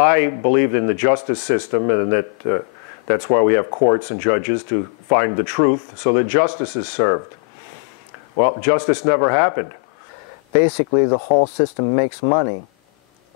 I believed in the justice system, and that that's why we have courts and judges to find the truth so that justice is served. Well, justice never happened. Basically, the whole system makes money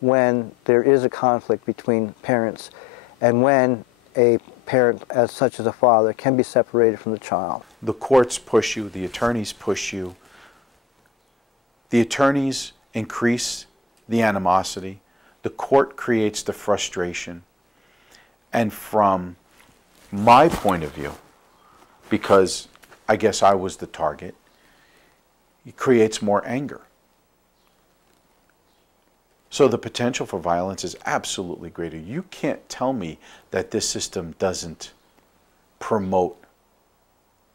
when there is a conflict between parents and when a parent, as such as a father, can be separated from the child. The courts push you, the attorneys push you. The attorneys increase the animosity. The court creates the frustration. And from my point of view, because I guess I was the target, it creates more anger. So the potential for violence is absolutely greater. You can't tell me that this system doesn't promote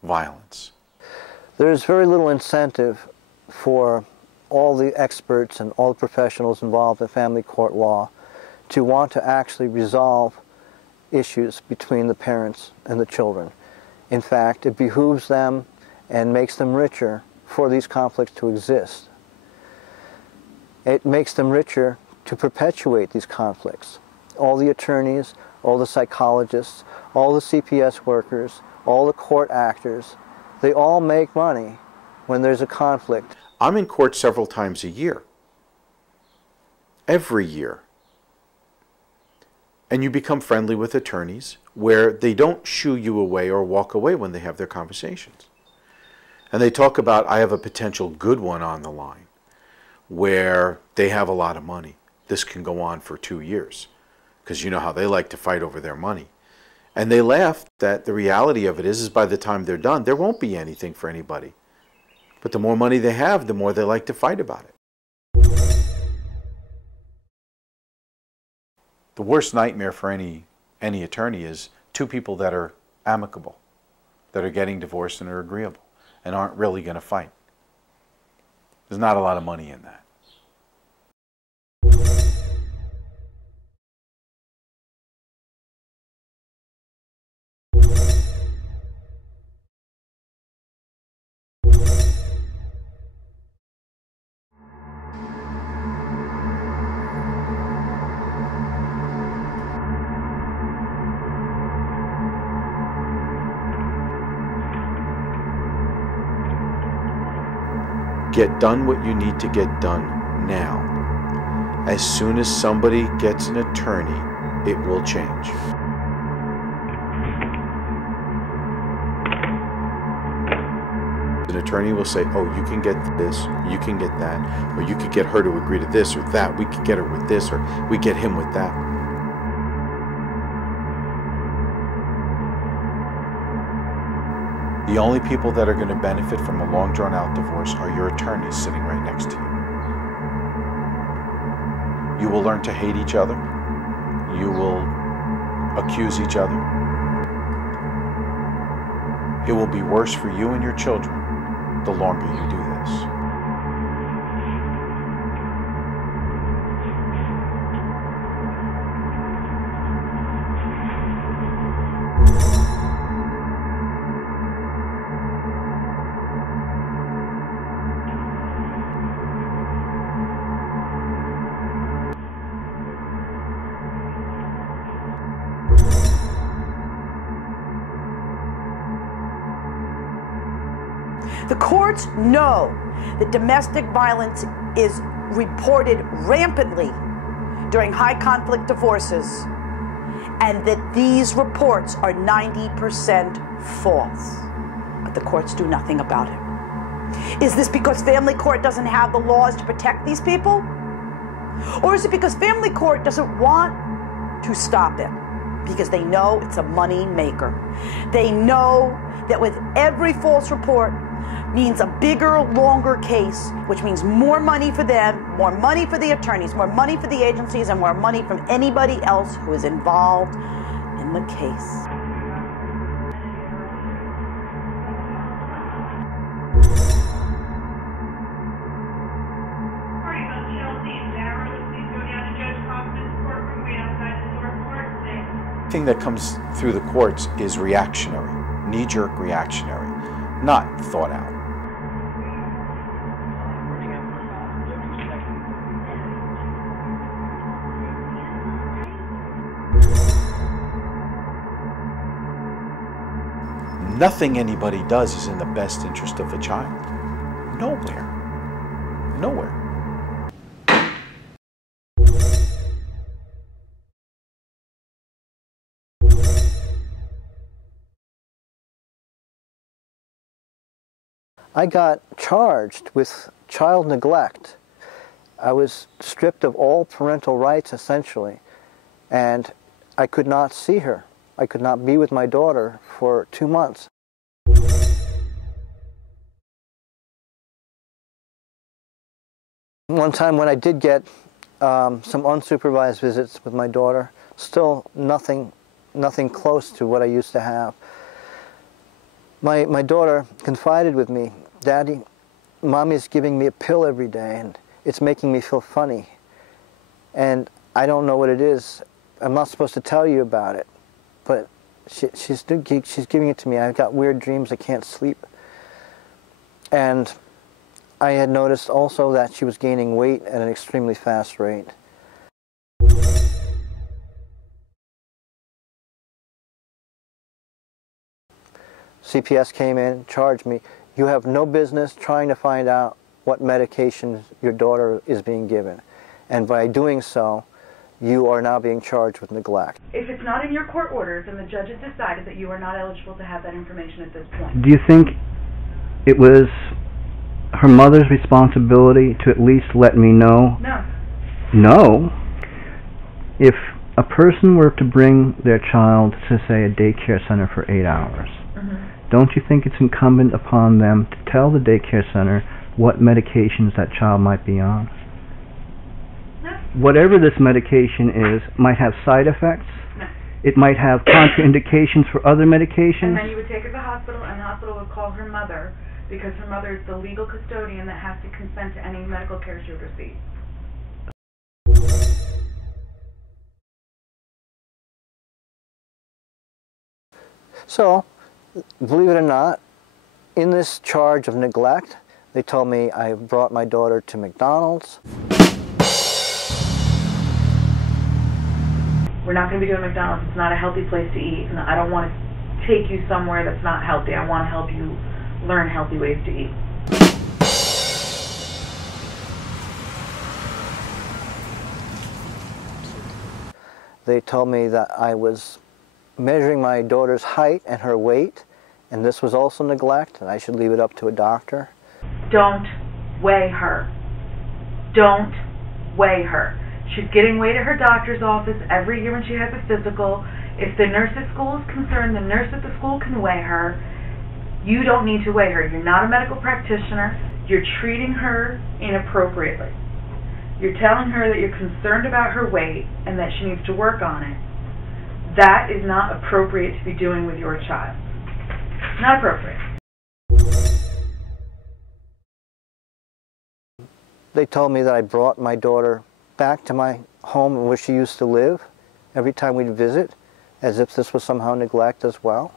violence. There's very little incentive for all the experts and all the professionals involved in family court law to want to actually resolve issues between the parents and the children. In fact, it behooves them and makes them richer for these conflicts to exist. It makes them richer to perpetuate these conflicts. All the attorneys, all the psychologists, all the CPS workers, all the court actors, they all make money when there's a conflict. I'm in court several times a year. Every year. And you become friendly with attorneys where they don't shoo you away or walk away when they have their conversations. And they talk about, I have a potential good one on the line where they have a lot of money. This can go on for 2 years because you know how they like to fight over their money. And they laugh that the reality of it is by the time they're done, there won't be anything for anybody. But the more money they have, the more they like to fight about it. The worst nightmare for any attorney is two people that are amicable, that are getting divorced and are agreeable and aren't really going to fight. There's not a lot of money in that. Get done what you need to get done now. As soon as somebody gets an attorney, it will change. An attorney will say, oh, you can get this, you can get that, or you could get her to agree to this or that, we could get her with this, or we get him with that. The only people that are going to benefit from a long drawn-out divorce are your attorneys sitting right next to you. You will learn to hate each other. You will accuse each other. It will be worse for you and your children the longer you do this. The courts know that domestic violence is reported rampantly during high conflict divorces, and that these reports are 90% false. But the courts do nothing about it. Is this because family court doesn't have the laws to protect these people? Or is it because family court doesn't want to stop it? Because they know it's a money maker. They know that with every false report means a bigger, longer case, which means more money for them, more money for the attorneys, more money for the agencies, and more money from anybody else who is involved in the case. The thing that comes through the courts is reactionary, knee-jerk reactionary, not thought out. Nothing anybody does is in the best interest of a child. Nowhere. Nowhere. I got charged with child neglect. I was stripped of all parental rights, essentially, and I could not see her. I could not be with my daughter for 2 months. One time when I did get some unsupervised visits with my daughter, still nothing close to what I used to have. My daughter confided with me, "Daddy, Mommy's giving me a pill every day and it's making me feel funny. And I don't know what it is. I'm not supposed to tell you about it. But she's giving it to me. I've got weird dreams. I can't sleep." And I had noticed also that she was gaining weight at an extremely fast rate. CPS came in, charged me. "You have no business trying to find out what medication your daughter is being given. And by doing so, you are now being charged with neglect." If it's not in your court orders and the judge has decided that you are not eligible to have that information at this point. Do you think it was her mother's responsibility to at least let me know? No. No? If a person were to bring their child to, say, a daycare center for 8 hours, don't you think it's incumbent upon them to tell the daycare center what medications that child might be on? No. Whatever this medication is might have side effects. No. It might have contraindications for other medications. And then you would take her to the hospital, and the hospital would call her mother, because her mother is the legal custodian that has to consent to any medical care she would receive. So, believe it or not, in this charge of neglect, they told me I brought my daughter to McDonald's. We're not going to be doing McDonald's. It's not a healthy place to eat, and I don't want to take you somewhere that's not healthy. I want to help you learn healthy ways to eat. They told me that I was measuring my daughter's height and her weight, and this was also neglect, and I should leave it up to a doctor. Don't weigh her. Don't weigh her. She's getting weighed at her doctor's office every year when she has a physical. If the nurse at school is concerned, the nurse at the school can weigh her. You don't need to weigh her. You're not a medical practitioner. You're treating her inappropriately. You're telling her that you're concerned about her weight and that she needs to work on it. That is not appropriate to be doing with your child. Not appropriate. They told me that I brought my daughter back to my home where she used to live every time we'd visit, as if this was somehow neglect as well.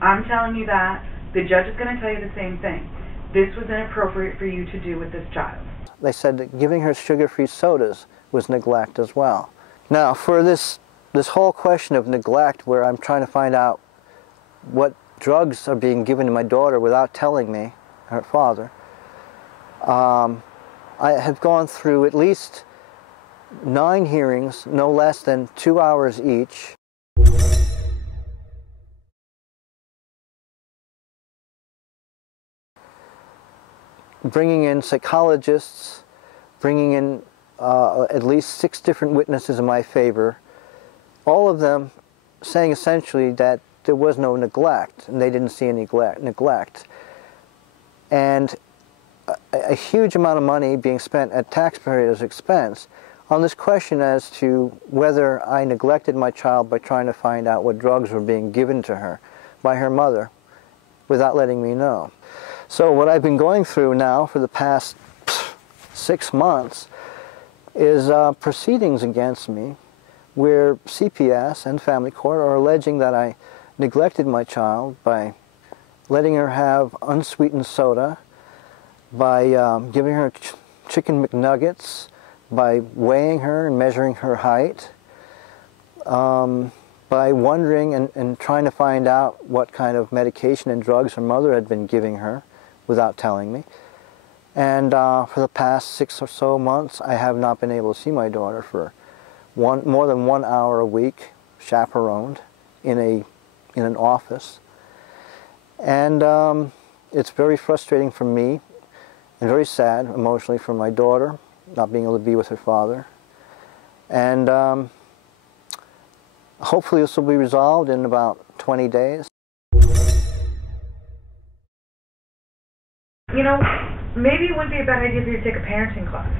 I'm telling you that. The judge is going to tell you the same thing. This was inappropriate for you to do with this child. They said that giving her sugar-free sodas was neglect as well. Now, for this whole question of neglect, where I'm trying to find out what drugs are being given to my daughter without telling me, her father, I have gone through at least 9 hearings, no less than 2 hours each. Bringing in psychologists, bringing in at least 6 different witnesses in my favor, all of them saying essentially that there was no neglect, and they didn't see any neglect. And a huge amount of money being spent at taxpayers' expense on this question as to whether I neglected my child by trying to find out what drugs were being given to her by her mother without letting me know. So what I've been going through now for the past 6 months is proceedings against me where CPS and family court are alleging that I neglected my child by letting her have unsweetened soda, by giving her chicken McNuggets, by weighing her and measuring her height, by wondering and trying to find out what kind of medication and drugs her mother had been giving her without telling me. And for the past 6 or so months, I have not been able to see my daughter for more than 1 hour a week, chaperoned in an office. And it's very frustrating for me and very sad emotionally for my daughter, not being able to be with her father. And hopefully this will be resolved in about 20 days. You know, maybe it wouldn't be a bad idea for you to take a parenting class.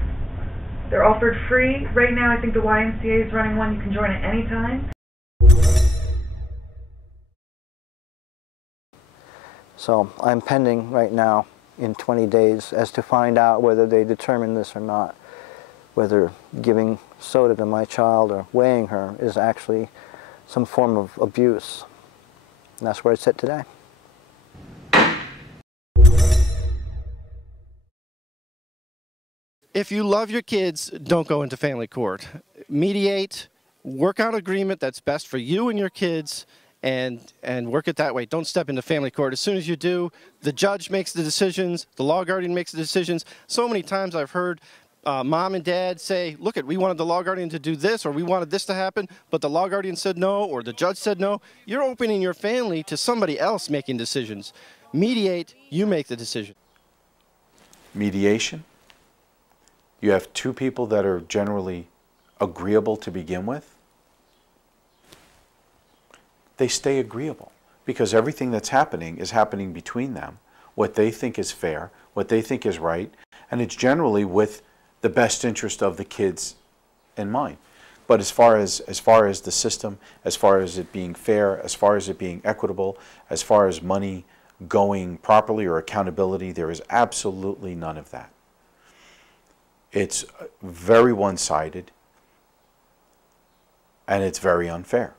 They're offered free. Right now, I think the YMCA is running one. You can join at any time. So I'm pending right now in 20 days as to find out whether they determine this or not, whether giving soda to my child or weighing her is actually some form of abuse. And that's where it's at today. If you love your kids, don't go into family court. Mediate, work out an agreement that's best for you and your kids, and work it that way. Don't step into family court. As soon as you do, the judge makes the decisions, the law guardian makes the decisions. So many times I've heard mom and dad say, look, we wanted the law guardian to do this, or we wanted this to happen, but the law guardian said no, or the judge said no. You're opening your family to somebody else making decisions. Mediate, you make the decision. Mediation. You have two people that are generally agreeable to begin with. They stay agreeable because everything that's happening is happening between them, what they think is fair, what they think is right, and it's generally with the best interest of the kids in mind. But as far as the system, as far as it being fair, as far as it being equitable, as far as money going properly or accountability, there is absolutely none of that. It's very one-sided, and it's very unfair.